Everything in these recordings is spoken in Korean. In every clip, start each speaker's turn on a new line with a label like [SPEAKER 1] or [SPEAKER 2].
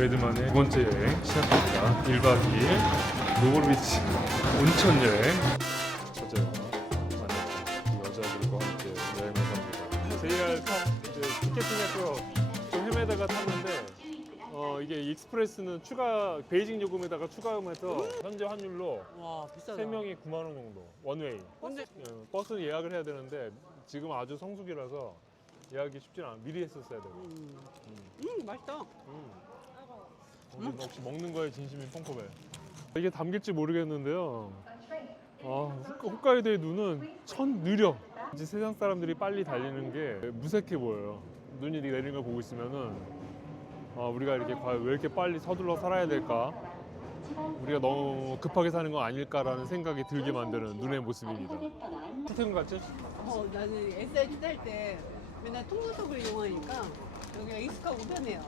[SPEAKER 1] 저희들만의 두 번째 여행 시작합니다. 1박 2일 노골비치 온천 여행. 첫째와 만난 여자들과 함께 여행을 갑니다. JR 타 이제 티켓팅했고요. 좀 헤매다가 탔는데 어 이게 익스프레스는 추가 베이징 요금에다가 추가금해서 현재 환율로
[SPEAKER 2] 와 비싸다.
[SPEAKER 1] 세 명이 9만 원 정도 원웨이.
[SPEAKER 2] 근데
[SPEAKER 1] 어, 버스 예약을 해야 되는데 지금 아주 성수기라서 예약이 쉽지 않아. 미리 했었어야 되고.
[SPEAKER 2] 음,
[SPEAKER 1] 음.
[SPEAKER 2] 음 맛있다.
[SPEAKER 1] 음. 오늘 역시 먹는 거에 진심인 펑커벨. 이게 담길지 모르겠는데요. 아, 홋- 홋카이도의 눈은 천 느려. 이제 세상 사람들이 빨리 달리는 게 무색해 보여요. 눈이 내리는 걸 보고 있으면은 아, 우리가 이렇게 과연 왜 이렇게 빨리 서둘러 살아야 될까? 우리가 너무 급하게 사는 건 아닐까라는 생각이 들게 만드는 눈의 모습입니다. 출퇴근 같지?
[SPEAKER 2] 어 나는 SIT 탈때 맨날 통로석을 이용하니까 여기가 익숙하고 편해요.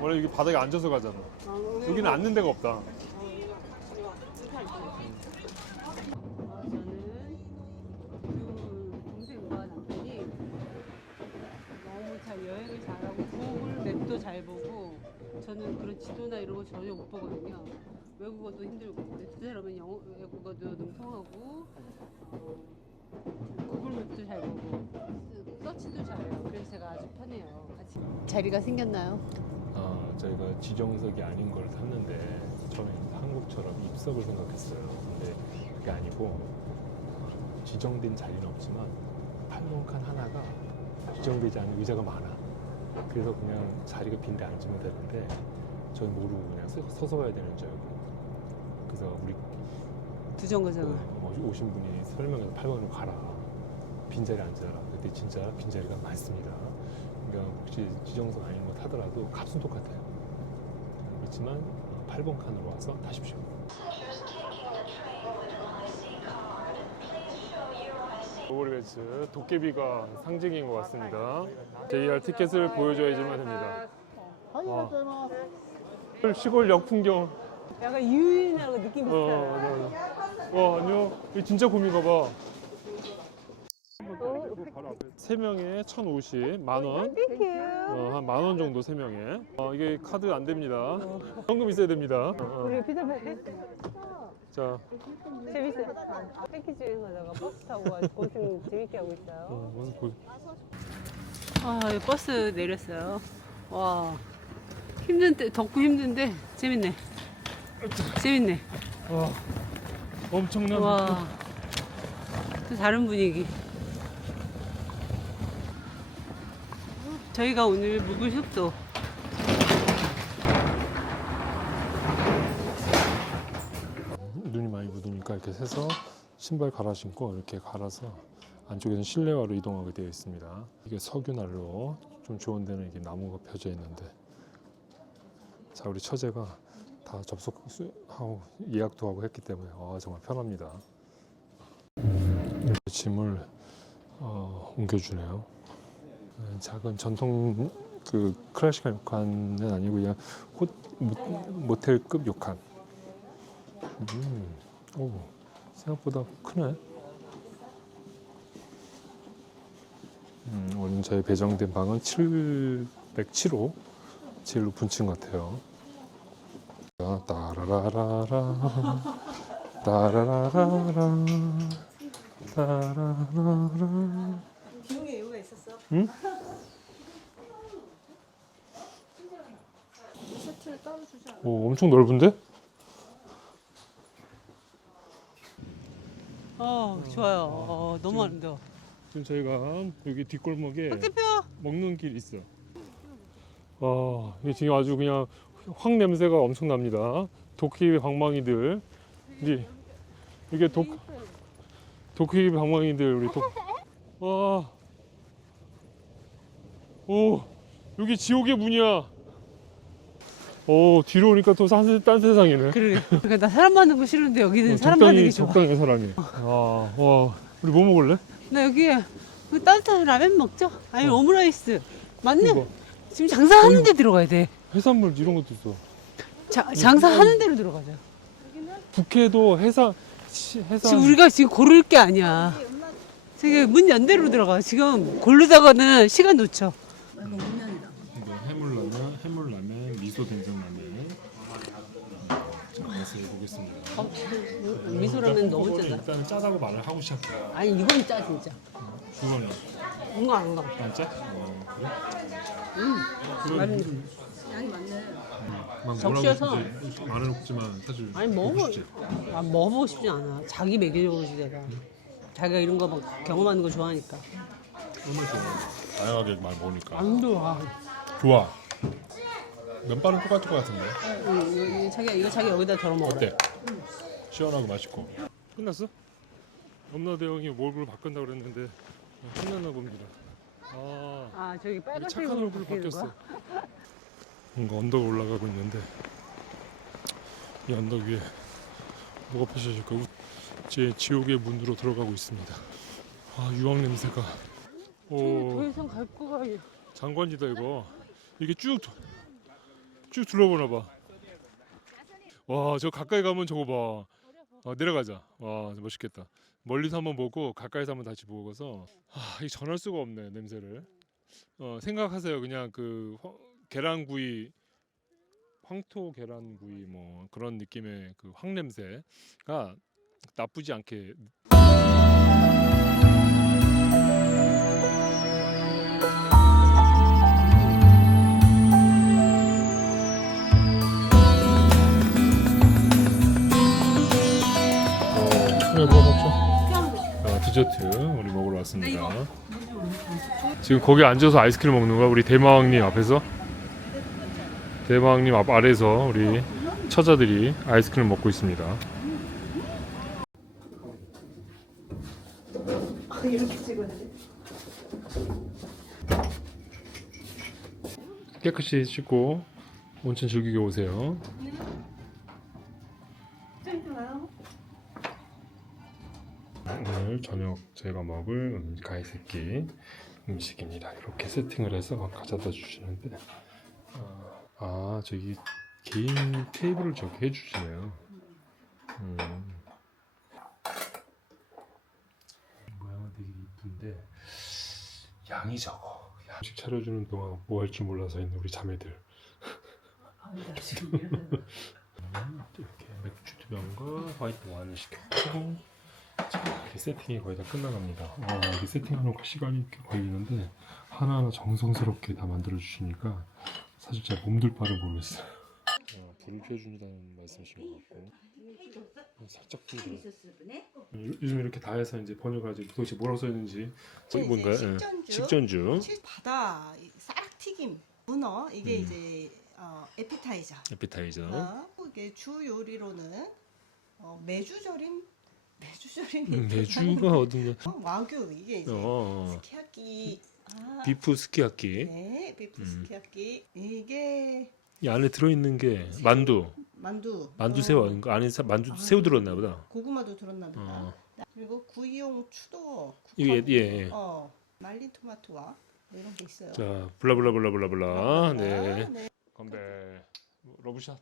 [SPEAKER 1] 원래 여기 바닥에 앉아서 가잖아. 여기는 앉는 데가 없다.
[SPEAKER 2] 잘 여행을 잘하고 구글 맵도 잘 보고 저는 그런 지도나 이런 거 전혀 못 보거든요. 외국어도 힘들고 근데 두 사람은 영어 외국어도 능통하고 어, 구글 맵도 잘 보고 서치도 잘해요. 그래서 제가 아주 편해요. 같이. 자리가 생겼나요?
[SPEAKER 1] 아, 저희가 지정석이 아닌 걸 탔는데 저는 한국처럼 입석을 생각했어요. 근데 그게 아니고 어, 지정된 자리는 없지만 팔목칸 하나가 지정되지 않은 의자가 많아. 그래서 그냥 자리가 빈데 앉으면 되는데 저희 모르고 그냥 서- 서서 가야 되는 줄 알고. 그래서 우리
[SPEAKER 2] 두 정거장.
[SPEAKER 1] 어, 오신 분이 설명해서 8번으로 가라. 빈자리 앉아라. 그때 진짜 빈자리가 많습니다. 그러니까 혹시 지정석 아닌 거 타더라도 값은 똑같아요. 그렇지만 8번 칸으로 와서 타십시오. 오리베츠 도깨비가 상징인 것 같습니다. JR 티켓을 보여줘야지만 됩니다. 와. 시골 역 풍경.
[SPEAKER 2] 약간 유인하고 느낌
[SPEAKER 1] 어,
[SPEAKER 2] 비슷해요.
[SPEAKER 1] 맞아, 맞아. 와, 안녕. 이 진짜 곰인가 봐. 세 명에 1,050, 만 원. 어, 한 만 원 정도 세 명에. 어, 이게 카드 안 됩니다. 현금 있어야 됩니다. 어, 어.
[SPEAKER 2] 우리 피자 패
[SPEAKER 1] 자,
[SPEAKER 2] 재밌어요. 패키지 여행 하다가 버스 타고 와서 고생 재밌게 하고 있어요.
[SPEAKER 1] 어, 보-
[SPEAKER 2] 아, 여기 버스 내렸어요. 와, 힘든 때 덥고 힘든데 재밌네. 재밌네.
[SPEAKER 1] 와, 엄청난.
[SPEAKER 2] 와, 또 다른 분위기. 저희가 오늘 묵을 숙소
[SPEAKER 1] 눈이 많이 묻으니까 이렇게 세서 신발 갈아 신고 이렇게 갈아서 안쪽에는 실내화로 이동하게 되어 있습니다. 이게 석유 난로 좀 좋은 데는 이게 나무가 펴져 있는데 자 우리 처제가 다 접속하고 예약도 하고 했기 때문에 아, 정말 편합니다. 이렇게 짐을 어, 옮겨주네요. 네, 작은 전통 그 클래식한 욕칸은 아니고 그냥 호, 모, 모텔급 욕칸. 음, 오, 생각보다 크네. 음, 오늘 저희 배정된 방은 707호, 제일 높은 층 같아요. 아, 따라라라라, 따라라라라, 따라라라. 응? 오, 엄청 넓은데?
[SPEAKER 2] 어, 좋아요. 어, 너무 아름다워.
[SPEAKER 1] 지금 저희가 여기 뒷골목에
[SPEAKER 2] 박 대표.
[SPEAKER 1] 먹는 길 있어. 아, 이게 지금 아주 그냥 황 냄새가 엄청납니다. 도끼 방망이들. 이 이게 도 도끼 방망이들 우리 도. 와. 오, 여기 지옥의 문이야. 오, 뒤로 오니까 또 딴, 딴 세상이네.
[SPEAKER 2] 그러니까 나 사람 많은 거 싫은데 여기는
[SPEAKER 1] 어,
[SPEAKER 2] 사람 많은 게
[SPEAKER 1] 적당히
[SPEAKER 2] 좋아.
[SPEAKER 1] 적당히 사람이. 아, 와, 우리 뭐 먹을래?
[SPEAKER 2] 나 여기 그 따뜻한 라면 먹죠? 아니
[SPEAKER 1] 어.
[SPEAKER 2] 오므라이스. 맞네.
[SPEAKER 1] 이거
[SPEAKER 2] 지금 장사하는 데 들어가야 돼.
[SPEAKER 1] 해산물 이런 것도 있어.
[SPEAKER 2] 자, 장사하는 데로 들어가자.
[SPEAKER 1] 북해도 해산 시- 해산
[SPEAKER 2] 지금 우리가 지금 고를 게 아니야. 지금 문 연대로 들어가. 지금 고르다가는 시간 놓쳐.
[SPEAKER 1] 이거 해물라면, 해물라면, 미소 미소 된장라면. 자, 맛을 보겠습니다.
[SPEAKER 2] 어, 미소라면 너무 짜다.
[SPEAKER 1] 일단은 짜다고 말을 하고 시작해요.
[SPEAKER 2] 아니 이건 짜 진짜.
[SPEAKER 1] 그거는
[SPEAKER 2] 이거 안 가.
[SPEAKER 1] 안 짜? 어, 그래?
[SPEAKER 2] 음.
[SPEAKER 1] 그건
[SPEAKER 2] 맞네. 양이 많네.
[SPEAKER 1] 막
[SPEAKER 2] 적셔서.
[SPEAKER 1] 싶지 말은 없지만 사실
[SPEAKER 2] 아니
[SPEAKER 1] 먹고
[SPEAKER 2] 먹어.
[SPEAKER 1] 싶지.
[SPEAKER 2] 아, 먹어보고 싶지 않아. 자기 먹이려고 그러지 내가. 자기가 이런 거 막 경험하는 거 좋아하니까.
[SPEAKER 1] 정말 좋아. 다양하게 많이 먹으니까.
[SPEAKER 2] 안 좋아.
[SPEAKER 1] 좋아. 면발은 똑같을 것 같은데.
[SPEAKER 2] 응, 이거, 이거 자기 이거 자기 여기다 덜어 먹어.
[SPEAKER 1] 어때? 시원하고 맛있고. 끝났어? 엄나 대왕이 몰골 바꾼다 그랬는데 어, 끝났나 봅니다. 아,
[SPEAKER 2] 아 저기
[SPEAKER 1] 이게
[SPEAKER 2] 빨간색으로
[SPEAKER 1] 얼굴
[SPEAKER 2] 바뀌는
[SPEAKER 1] 바뀌었어.
[SPEAKER 2] 거야?
[SPEAKER 1] 뭔가 언덕 올라가고 있는데 이 언덕 위에 뭐가 펼쳐질 거고 제 지옥의 문으로 들어가고 있습니다. 아 유황 냄새가. 더오
[SPEAKER 2] 이상 갈 거가
[SPEAKER 1] 장관이다 이거. 이게 쭉 쭉 둘러보나 봐. 와 저 가까이 가면 저거 봐. 아, 내려가자. 와 멋있겠다. 멀리서 한번 보고 가까이서 한번 다시 보고서 아, 이 전할 수가 없네 냄새를. 어, 생각하세요. 그냥 그 화- 계란구이 황토 계란구이 뭐 그런 느낌의 그 황 냄새가 나쁘지 않게 디저트 우리 먹으러 왔습니다. 지금 거기 앉아서 아이스크림 먹는 거야 우리 대마왕님 앞에서 대마왕님 앞 아래서 우리 처자들이 아이스크림 먹고 있습니다. 깨끗이 씻고 온천 즐기고 오세요. 오늘 저녁 제가 먹을 음, 가이세끼 음식입니다. 이렇게 세팅을 해서 가져다 주시는데 아, 아, 저기 개인 테이블을 저기 해주시네요. 음. 모양은 되게 이쁜데 양이 적어. 음식 차려주는 동안 뭐 할 줄 몰라서 있는 우리 자매들. 음, 이렇게 맥주 두 병과 화이트 와인을 시켰고 자, 이렇게 세팅이 거의 다 끝나갑니다. 어, 이게 세팅하는 거 시간이 꽤 걸리는데 하나하나 정성스럽게 다 만들어 주시니까 사실 제가 몸둘 바를 모르겠어요. 어, 불을 켜준다는 말씀이신 것 같고 살짝 불 요즘 이렇게 다 해서 이제 번역하지 도대체 뭐라고 써 있는지 저기 뭔가요? 예.
[SPEAKER 3] 식전주.
[SPEAKER 1] 식전주
[SPEAKER 3] 실- 바다 이 쌀튀김 문어 이게
[SPEAKER 1] 음.
[SPEAKER 3] 이제 어, 에피타이저.
[SPEAKER 1] 에피타이저
[SPEAKER 3] 어, 이게 주 요리로는 어, 메주절임 메주절임이
[SPEAKER 1] 음, 메주가 어딘가
[SPEAKER 3] 어, 와규 이게 이제
[SPEAKER 1] 어, 어.
[SPEAKER 3] 스키야키 아,
[SPEAKER 1] 비프 스키야키
[SPEAKER 3] 네 비프
[SPEAKER 1] 음.
[SPEAKER 3] 스키야키 이게
[SPEAKER 1] 이 안에 들어있는 게 만두
[SPEAKER 3] 만두
[SPEAKER 1] 만두
[SPEAKER 3] 어,
[SPEAKER 1] 새우 아닌가? 안에 사- 만두
[SPEAKER 3] 아.
[SPEAKER 1] 새우 들었나 보다.
[SPEAKER 3] 고구마도 들었나 보다.
[SPEAKER 1] 어.
[SPEAKER 3] 그리고 구이용 추도
[SPEAKER 1] 이게
[SPEAKER 3] 국화국,
[SPEAKER 1] 예, 예.
[SPEAKER 3] 어 말린 토마토와 뭐 이런 게 있어요.
[SPEAKER 1] 자, 블라블라블라블라블라. 네.
[SPEAKER 3] 네.
[SPEAKER 1] 건배. 러브샷.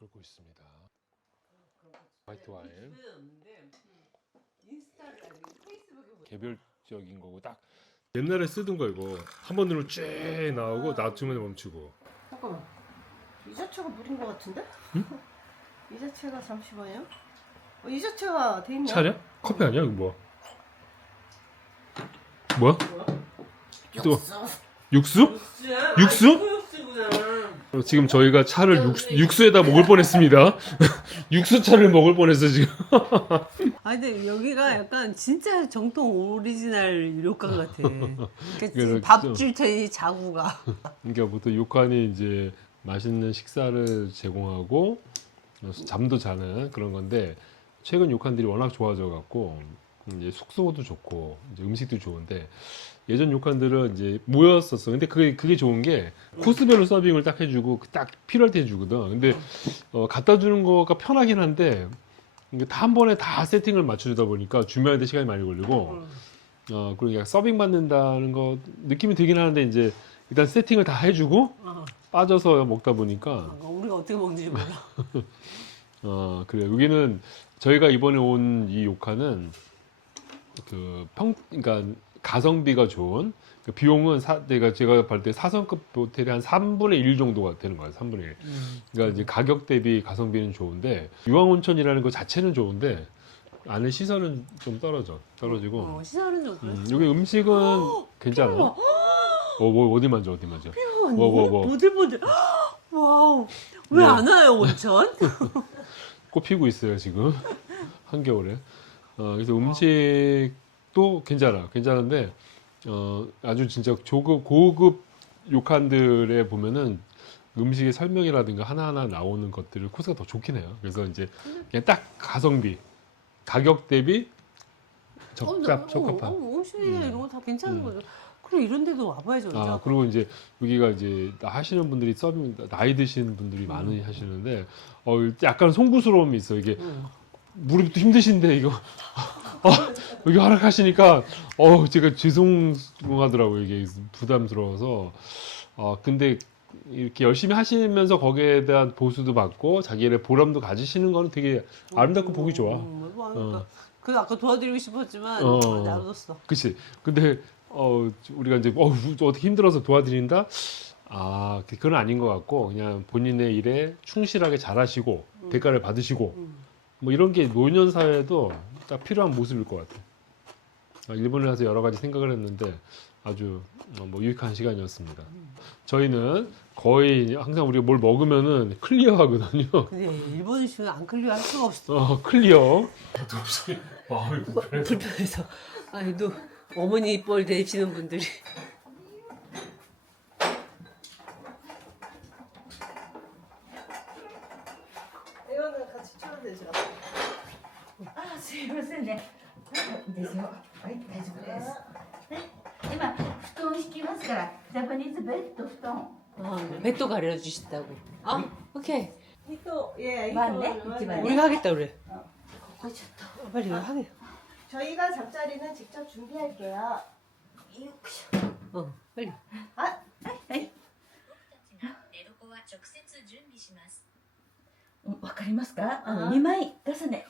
[SPEAKER 1] 끓고 있습니다. 화이트 와인. 개별적인 거고 딱 옛날에 쓰던 거 이거 한 번 누르면 쭉 나오고 놔두면 멈추고.
[SPEAKER 3] 잠깐만. 이 자체가 물인 것 같은데? 이 자체가 잠시만요. 어, 이 자체가 돼 있네.
[SPEAKER 1] 차냐? 커피 아니야? 이거 뭐야? 뭐야? 또 육수? 육수? 어, 지금 저희가 차를 육수, 육수에다 먹을 뻔했습니다. 육수차를 먹을 뻔했어 지금.
[SPEAKER 2] 아 근데 여기가 약간 진짜 정통 오리지널 료칸 같아.
[SPEAKER 1] 그렇죠.
[SPEAKER 2] 밥줄 테니 자구가.
[SPEAKER 1] 그러니까 보통 욕한이 이제 맛있는 식사를 제공하고 잠도 자는 그런 건데 최근 욕한들이 워낙 좋아져 갖고 이제 숙소도 좋고 이제 음식도 좋은데 예전 욕한들은 이제 모였었어. 근데 그게 그게 좋은 게 코스별로 서빙을 딱 해주고 딱 필요할 때 해주거든. 근데 어, 갖다 주는 거가 편하긴 한데 다 한 번에 다 세팅을 맞춰주다 보니까 준비하는데 시간이 많이 걸리고 어 그리고 서빙 받는다는 거 느낌이 들긴 하는데 이제 일단 세팅을 다 해주고
[SPEAKER 2] 어,
[SPEAKER 1] 빠져서 먹다 보니까
[SPEAKER 2] 우리가 어떻게 먹는지 몰라.
[SPEAKER 1] 어 그래 요 여기는 저희가 이번에 온 이 요카는 그 평, 그러니까 가성비가 좋은 그 비용은 사, 내가 제가 볼 때 사성급 호텔이 한 3분의 1 정도가 되는 거예요. 3분의 1. 그러니까 이제 가격 대비 가성비는 좋은데 유황온천이라는 것 자체는 좋은데 안에 시설은 좀 떨어져 떨어지고
[SPEAKER 2] 어, 시설은 좀
[SPEAKER 1] 음. 여기 음식은 괜찮아. 어, 뭐 어디 만져 어디 만져.
[SPEAKER 2] 아니,
[SPEAKER 1] 뭐, 뭐, 뭐.
[SPEAKER 2] 보들보들. 와우. 왜
[SPEAKER 1] 네.
[SPEAKER 2] 안 와요 온천?
[SPEAKER 1] 꽃 피고 있어요 지금 한겨울에. 어, 그래서 음식 도 괜찮아, 괜찮은데 어, 아주 진짜 조급 고급 욕한들에 보면은 음식의 설명이라든가 하나하나 나오는 것들을 코스가 더 좋긴 해요. 그래서 이제 그냥 딱 가성비, 가격 대비 적합, 적합한. 음.
[SPEAKER 2] 이런 거 다 괜찮은
[SPEAKER 1] 음.
[SPEAKER 2] 거죠. 그럼 이런 데도 와봐야죠.
[SPEAKER 1] 아. 그리고 이제 여기가 이제 하시는 분들이 서빙 나이 드신 분들이 많이 하시는데 어 약간 송구스러움이 있어 요 이게
[SPEAKER 2] 응.
[SPEAKER 1] 무릎도 힘드신데 이거 어, 여기 허락하시니까 어 제가 죄송하더라고요 이게 부담스러워서 어 근데 이렇게 열심히 하시면서 거기에 대한 보수도 받고 자기의 보람도 가지시는 거는 되게 아름답고 보기 좋아.
[SPEAKER 2] 음, 뭐 하니까.
[SPEAKER 1] 어.
[SPEAKER 2] 그 아까 도와드리고 싶었지만
[SPEAKER 1] 어.
[SPEAKER 2] 놔뒀어.
[SPEAKER 1] 그치. 근데 어 우리가 이제 어 어떻게 힘들어서 도와드린다. 아 그건 아닌 것 같고 그냥 본인의 일에 충실하게 잘하시고 대가를 받으시고
[SPEAKER 2] 음.
[SPEAKER 1] 뭐 이런 게 노년 사회에도 딱 필요한 모습일 것 같아. 아, 일본에 가서 여러 가지 생각을 했는데 아주 어, 뭐 유익한 시간이었습니다. 저희는 거의 항상 우리가 뭘 먹으면은 클리어 하거든요.
[SPEAKER 2] 근데 일본 음식은 안 클리어 할 수가 없어.
[SPEAKER 1] 어 클리어. 아,
[SPEAKER 2] 불편해서. 아니 또 어머니 뻘 대시는 분들이.
[SPEAKER 4] すいませんね。ですよ。はい、大丈夫です。はい、今、布団敷きますから、ジャパニーズベッド、布団。
[SPEAKER 2] 아, 맷도 가려주신다고. 아, 오케이.
[SPEAKER 3] 이거 예,
[SPEAKER 4] 맞네,
[SPEAKER 3] 이거
[SPEAKER 4] 이제
[SPEAKER 3] 맞네.
[SPEAKER 2] 우리가 하겠다 그래.
[SPEAKER 4] これちょっ
[SPEAKER 2] 어, 빨리 하게.
[SPEAKER 3] 저희가 잠자리는 직접 준비할게요.
[SPEAKER 4] と、よくしょ。
[SPEAKER 2] 어, 빨리.
[SPEAKER 4] はい。
[SPEAKER 5] 寝床は直接準備します。
[SPEAKER 4] うんわかりますかあ
[SPEAKER 3] うん
[SPEAKER 4] の、2枚重ね。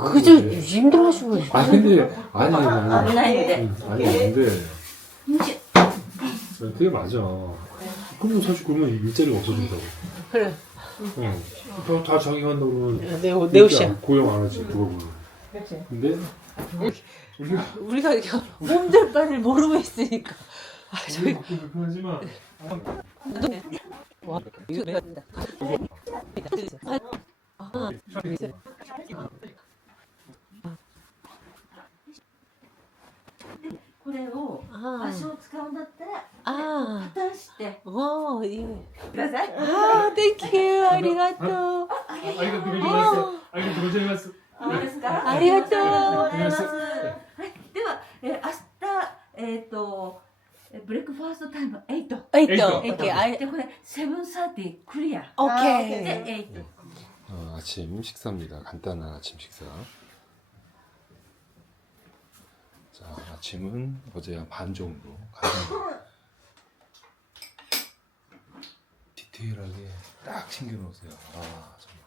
[SPEAKER 2] 아, 그저 힘들어 아, 네. 하시고.
[SPEAKER 1] 아 근데 아니 아, 아,
[SPEAKER 4] 아니 아니
[SPEAKER 1] 아니 아니 근데
[SPEAKER 4] 네,
[SPEAKER 1] 그게 맞아. 그럼 사실 그러면 일자리가 없어진다고.
[SPEAKER 2] 그래.
[SPEAKER 1] 응. 다, 다 자기 한다고 그러면
[SPEAKER 2] 내, 옷- 내 진짜 옷이야.
[SPEAKER 1] 고용 안 하지 누가 보면. 근데 우리가
[SPEAKER 2] 이렇게 몸들 바를 모르고 있으니까. 아,
[SPEAKER 1] 음,
[SPEAKER 2] 저기.
[SPEAKER 1] 그렇지만.
[SPEAKER 2] 와, 이거 내가. 아,
[SPEAKER 4] 네. これを足を使うんだったら
[SPEAKER 2] あ
[SPEAKER 4] あ果し
[SPEAKER 2] ておおいい
[SPEAKER 4] ください
[SPEAKER 2] ああ thank you ありがとう
[SPEAKER 1] ありがとうございますありがとうございます
[SPEAKER 4] そうすか
[SPEAKER 2] ありがとう
[SPEAKER 4] ございますはいではえ明日えっ、ー、とブレックファーストタイム8。
[SPEAKER 2] 8。8。8.
[SPEAKER 4] で、これ、7.30クリア。
[SPEAKER 2] OK.
[SPEAKER 4] 네, 8.
[SPEAKER 1] 어, 아침 식사입簡単な단한 아침 식 사. 자, 아침은 어제 한 반 정도 가장 디테일하게 딱 챙겨놓으세요. 아, 정말.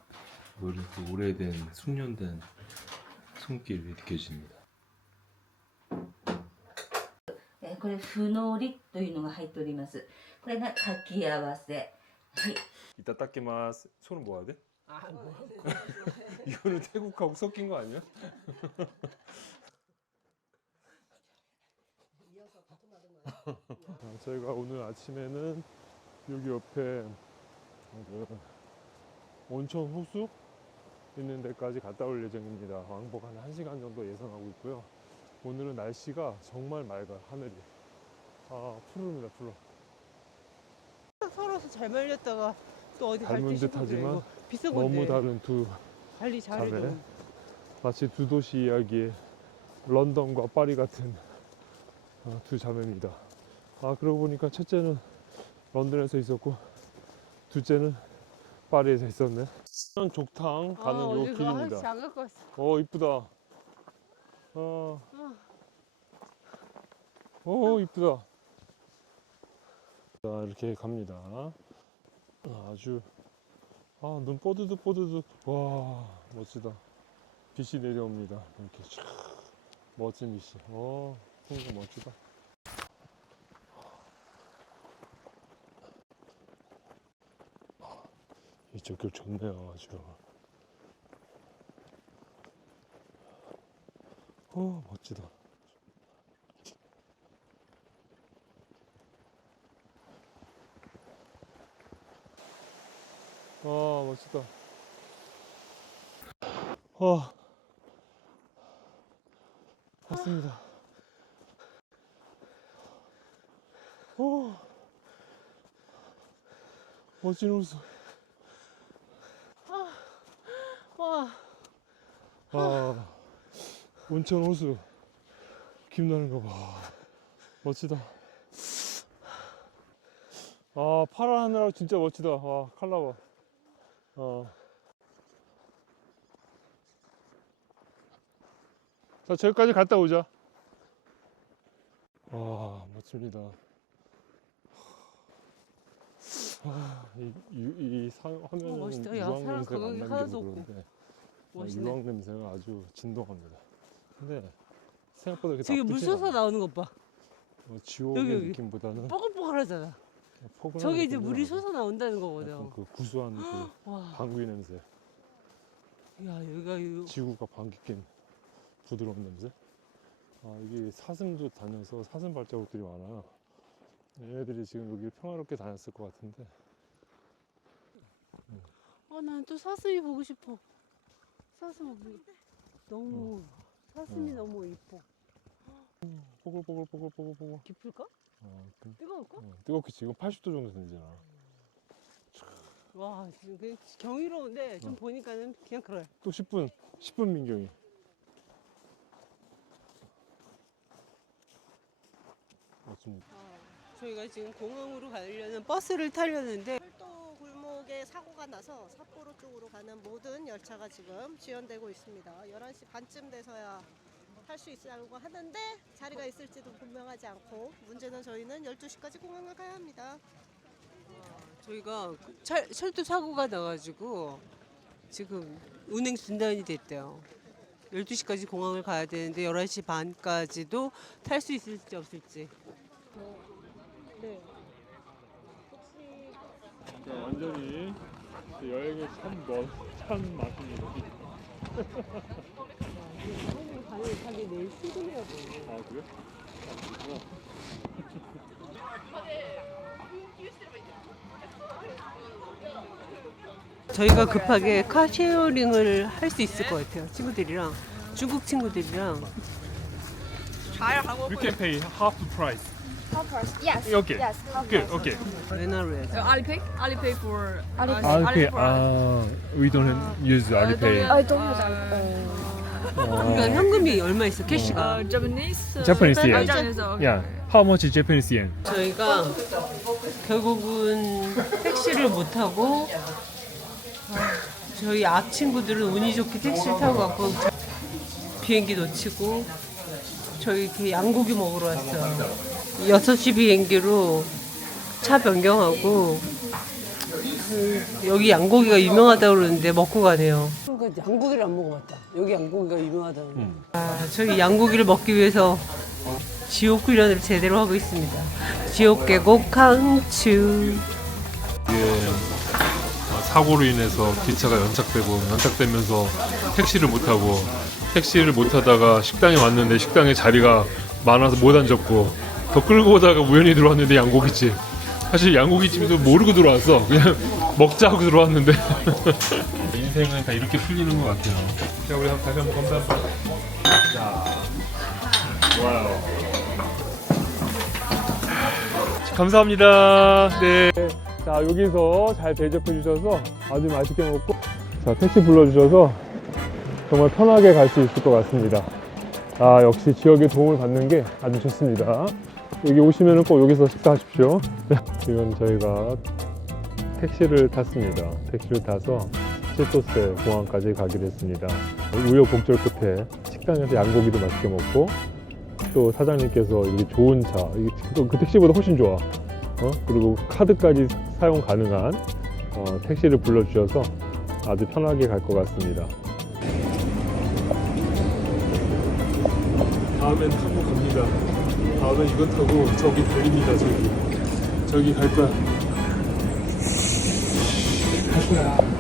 [SPEAKER 1] 뭐 이렇게 오래된, 숙련된 손길이 느껴집니다.
[SPEAKER 4] えーこれ、ふのりというのが入っております。これが炊き合わせ。はい。
[SPEAKER 1] 이따 닦기마스. 손은 뭐 해야 돼?
[SPEAKER 2] 아, 뭐.
[SPEAKER 1] 이거는 태국하고 섞인 거 아니야? 저희가 오늘 아침에는 여기 옆에 그 온천 호수 있는 데까지 갔다 올 예정입니다. 왕복 한 1시간 정도 예상하고 있고요. 오늘은 날씨가 정말 맑아요, 하늘이. 아, 푸릅니다, 푸르.
[SPEAKER 2] 서로서 잘 말렸다가 또 어디
[SPEAKER 1] 닮은
[SPEAKER 2] 갈지
[SPEAKER 1] 듯 하지만
[SPEAKER 2] 비싼
[SPEAKER 1] 너무
[SPEAKER 2] 건데
[SPEAKER 1] 다른 두
[SPEAKER 2] 관리
[SPEAKER 1] 자네. 마치 두 도시 이야기에 런던과 파리 같은 아, 두 자매입니다. 아 그러고 보니까 첫째는 런던에서 있었고 둘째는 파리에서 있었네. 족탕 가는 요 길입니다.
[SPEAKER 2] 장갑
[SPEAKER 1] 거어 이쁘다. 어. 어 이쁘다. 자 이렇게 갑니다. 아, 아주 아 눈 뽀드득 뽀드득 와 멋지다. 빛이 내려옵니다. 이렇게 촥 멋진 빛이. 어 풍경 멋지다. 이쪽 길 좋네요 아주. 어 멋지다. 아 멋지다. 아 왔습니다. 오 멋진 호수. 아 온천 호수 김나는 거 봐. 멋지다. 아 파란 하늘하고 진짜 멋지다. 와 칼라 봐. 어. 자 저기까지 갔다 오자. 와 멋집니다. 아, 이, 이, 이 사, 화면은
[SPEAKER 2] 어, 멋있다. 야, 사람
[SPEAKER 1] 나기도
[SPEAKER 2] 하나도 없고.
[SPEAKER 1] 그런데 아,
[SPEAKER 2] 멋있네.
[SPEAKER 1] 유황 냄새가 아주 진동합니다. 근데 생각보다 그렇게
[SPEAKER 2] 저기 물
[SPEAKER 1] 않아요.
[SPEAKER 2] 나오는 것 봐.
[SPEAKER 1] 어, 지옥의
[SPEAKER 2] 여기, 여기.
[SPEAKER 1] 느낌보다는
[SPEAKER 2] 뽀글뽀글하잖아. 저게 이제 물이 솟아 나온다는 거거든.
[SPEAKER 1] 그 구수한 그
[SPEAKER 2] 와,
[SPEAKER 1] 방귀 냄새,
[SPEAKER 2] 야 여기가 이
[SPEAKER 1] 지구가 방귀 낀 부드러운 냄새. 아 이게 사슴도 다녀서 사슴 발자국들이 많아요. 얘네들이 지금 여기 평화롭게 다녔을 것 같은데
[SPEAKER 2] 어, 난또 사슴이 보고 싶어. 사슴 보고 너무 사슴이
[SPEAKER 1] 어.
[SPEAKER 2] 너무 이뻐.
[SPEAKER 1] 뽀글뽀글뽀글뽀글뽀글.
[SPEAKER 2] 깊을까?
[SPEAKER 1] 어, 그-
[SPEAKER 2] 뜨거울까?
[SPEAKER 1] 어, 뜨겁게 지금 80도 정도 되잖아.
[SPEAKER 2] 와, 지금 그 경이로운데 좀
[SPEAKER 1] 어.
[SPEAKER 2] 보니까는 그냥 그래.
[SPEAKER 1] 또 10분, 10분 민경이. 맞습니다.
[SPEAKER 2] 저희가 지금 공항으로 가려는 버스를 타려는데
[SPEAKER 3] 나서 삿포로 쪽으로 가는 모든 열차가 지금 지연되고 있습니다. 11시 반쯤 돼서야 탈수 있다고 하는데 자리가 있을지도 분명하지 않고 문제는 저희는 12시까지 공항을 가야 합니다.
[SPEAKER 2] 저희가 그 철, 철도 사고가 나가지고 지금 운행 중단이 됐대요. 12시까지 공항을 가야 되는데 11시 반까지도 탈 수 있을지 없을지. 네.
[SPEAKER 1] 자, 완전히 그 여행의 참, 멋, 참 맛입니다.
[SPEAKER 2] 가는 가게 내일 출근해야 돼.
[SPEAKER 1] 아, 그래? 아, 그렇구나.
[SPEAKER 2] 저희가 급하게 카쉐어링을 할 수 있을 것 같아요. 친구들이랑 중국 친구들이랑
[SPEAKER 1] We can pay half the price.
[SPEAKER 6] Half price. Yes.
[SPEAKER 1] Okay.
[SPEAKER 6] Yes. Price.
[SPEAKER 1] okay.
[SPEAKER 2] 외나로 해야죠.
[SPEAKER 7] Uh, Alipay? Alipay for
[SPEAKER 6] Alipay.
[SPEAKER 7] uh,
[SPEAKER 1] Alipay,
[SPEAKER 7] for
[SPEAKER 1] 아, we don't use Alipay.
[SPEAKER 6] I don't use Alipay.
[SPEAKER 2] 그러니까 현금이 얼마 있어 캐시가.
[SPEAKER 7] uh, Japanese. Uh,
[SPEAKER 1] Japanese yen.
[SPEAKER 7] uh, Japanese, okay.
[SPEAKER 1] Yeah. How much is Japanese yen?
[SPEAKER 2] 저희가 결국은 택시를 못 타고 저희 앞 친구들은 운이 좋게 택시를 타고 갔고 비행기 놓치고 저희 이렇게 양고기 먹으러 왔어요. 6시 비행기로 차 변경하고 그 여기 양고기가 유명하다고 그러는데 먹고 가네요. 그러니까 양고기를 안 먹어봤다. 여기 양고기가 유명하다는 거. 아, 저희 양고기를 먹기 위해서 지옥 훈련을 제대로 하고 있습니다. 지옥 계곡 강추.
[SPEAKER 1] 이게 사고로 인해서 기차가 연착되고 연착되면서 택시를 못 타고 택시를 못 타다가 식당에 왔는데 식당에 자리가 많아서 못 앉았고 더 끌고 오다가 우연히 들어왔는데 양고기집. 사실 양고기집도 모르고 들어왔어 그냥 먹자 하고 들어왔는데. 인생은 다 이렇게 풀리는 것 같아요. 자 우리 한번 다시 한번 건배 한번. 자 좋아요. 감사합니다. 네. 자 여기서 잘 대접해 주셔서 아주 맛있게 먹고 자 택시 불러 주셔서 정말 편하게 갈 수 있을 것 같습니다. 아 역시 지역의 도움을 받는 게 아주 좋습니다. 여기 오시면 꼭 여기서 식사하십시오. 지금 저희가 택시를 탔습니다. 택시를 타서 칠토스 공항까지 가기로 했습니다. 우여곡절 끝에 식당에서 양고기도 맛있게 먹고 또 사장님께서 이렇게 좋은 차, 그 택시보다 훨씬 좋아. 어? 그리고 카드까지 사용 가능한 어, 택시를 불러주셔서 아주 편하게 갈 것 같습니다. 다음엔 타고 갑니다. 다음엔 이거 타고 저기 달립니다. 저기 저기 갈 거야. 갈 거야.